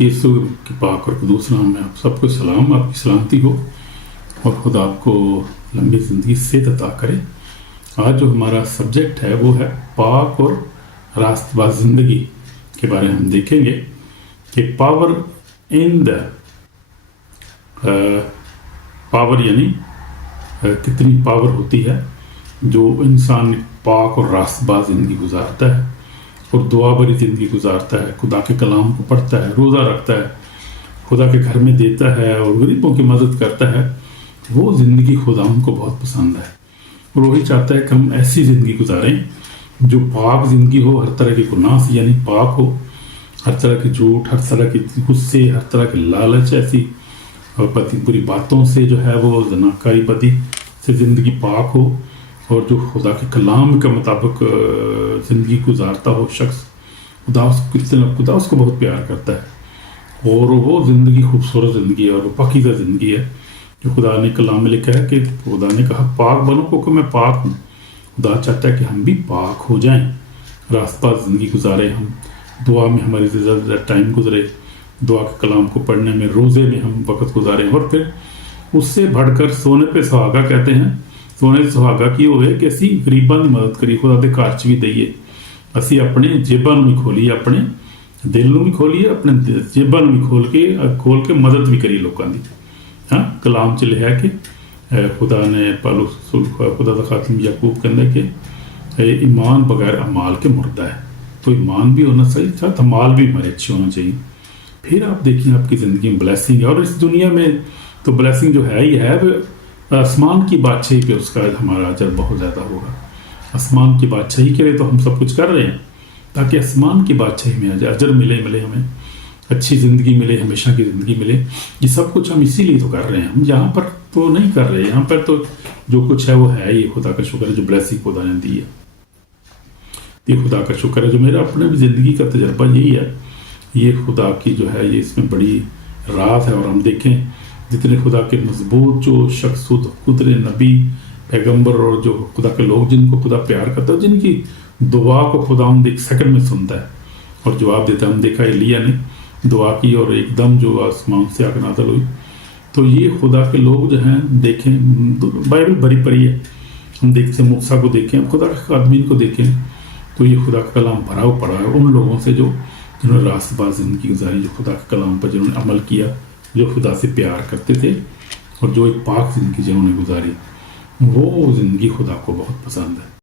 یسوع کے پاک اور قدوس نام میں آپ سب کو سلام، آپ کی سلامتی ہو اور خدا آپ کو لمبی زندگی صحت عطا کرے۔ آج جو ہمارا سبجیکٹ ہے وہ ہے پاک اور راست باز زندگی کے بارے میں ہم دیکھیں گے کہ پاور ان دا پاور یعنی کتنی پاور ہوتی ہے جو انسان پاک اور راست باز زندگی گزارتا ہے اور دعا بھری زندگی گزارتا ہے، خدا کے کلام کو پڑھتا ہے، روزہ رکھتا ہے، خدا کے گھر میں دیتا ہے اور غریبوں کی مدد کرتا ہے۔ وہ زندگی خدا ان کو بہت پسند ہے اور وہی چاہتا ہے کہ ہم ایسی زندگی گزاریں جو پاک زندگی ہو، ہر طرح کے گناہ سے یعنی پاک ہو، ہر طرح کے جھوٹ، ہر طرح کے غصے، ہر طرح کے لالچ، ایسی بری باتوں سے جو ہے وہ زناکاری بدی سے زندگی پاک ہو، اور جو خدا کے کلام کے مطابق زندگی گزارتا ہو شخص، خدا اس کو بہت پیار کرتا ہے اور وہ زندگی خوبصورت زندگی ہے اور وہ پاکیزہ زندگی ہے جو خدا نے کلام میں لکھا ہے کہ خدا نے کہا پاک بنو کیونکہ میں پاک ہوں۔ خدا چاہتا ہے کہ ہم بھی پاک ہو جائیں، راست باز زندگی گزاریں، ہم دعا میں ہماری زیادہ ٹائم گزرے، دعا کے کلام کو پڑھنے میں، روزے میں ہم وقت گزاریں، اور پھر اس سے بڑھ کر سونے پہ سہاگا کہتے ہیں، سونے سے سہاگا کی ہوئے کہ اسی غریباں کی مدد کری، خدا دے گھر چ بھی دئیے، اسی اپنے جیباں بھی کھولیے، اپنے دل بھی کھولیے، اپنے جیباں بھی کھول کے مدد بھی کری لوگوں کی۔ ہاں، کلام چ لکھا کہ خدا نے خدا دا خاتم یعقوب کہندا کہ ایمان بغیر اعمال کے مردہ ہے، تو ایمان بھی ہونا چاہیے، ساتھ اعمال بھی ہمارے اچھے ہونا چاہیے۔ پھر آپ دیکھیں آپ کی زندگی میں بلیسنگ ہے، اور اس دنیا میں تو بلیسنگ جو ہے ہی ہے، آسمان کی بادشاہی پہ اس کا ہمارا اجر بہت زیادہ ہوگا۔ آسمان کی بادشاہی کے لیے تو ہم سب کچھ کر رہے ہیں تاکہ آسمان کی بادشاہی میں اجر ملے ہمیں، اچھی زندگی ملے، ہمیشہ کی زندگی ملے۔ یہ سب کچھ ہم اسی لیے تو کر رہے ہیں، ہم یہاں پر تو نہیں کر رہے، یہاں پر تو جو کچھ ہے وہ ہے ہی خدا کا شکر ہے، جو بلیسنگ خدا نے دی ہے، یہ خدا کا شکر ہے۔ جو میرا اپنے بھی زندگی کا تجربہ یہی ہے، یہ خدا کی جو ہے یہ اس میں بڑی راز ہے۔ اور ہم دیکھیں جتنے خدا کے مضبوط جو شخص قدر نبی پیغمبر اور جو خدا کے لوگ جن کو خدا پیار کرتا ہے، جن کی دعا کو خدا ہم ایک سیکنڈ میں سنتا ہے اور جواب دیتا ہے۔ ہم دیکھا ایلیا نے دعا کی اور ایک دم جو آسمان سے آگ نازل ہوئی۔ تو یہ خدا کے لوگ جو ہیں، دیکھیں بائبل بھری پڑی ہے، ہم دیکھتے ہیں موسیٰ کو دیکھیں، خدا کے خادمین کو دیکھیں، تو یہ خدا کا کلام بھرا ہوا پڑا ہے ان لوگوں سے جنہوں نے راست باز زندگی گزاری، جو خدا کے کلام پر جنہوں نے عمل کیا، جو خدا سے پیار کرتے تھے اور جو ایک پاک زندگی جنہوں نے گزاری، وہ زندگی خدا کو بہت پسند ہے۔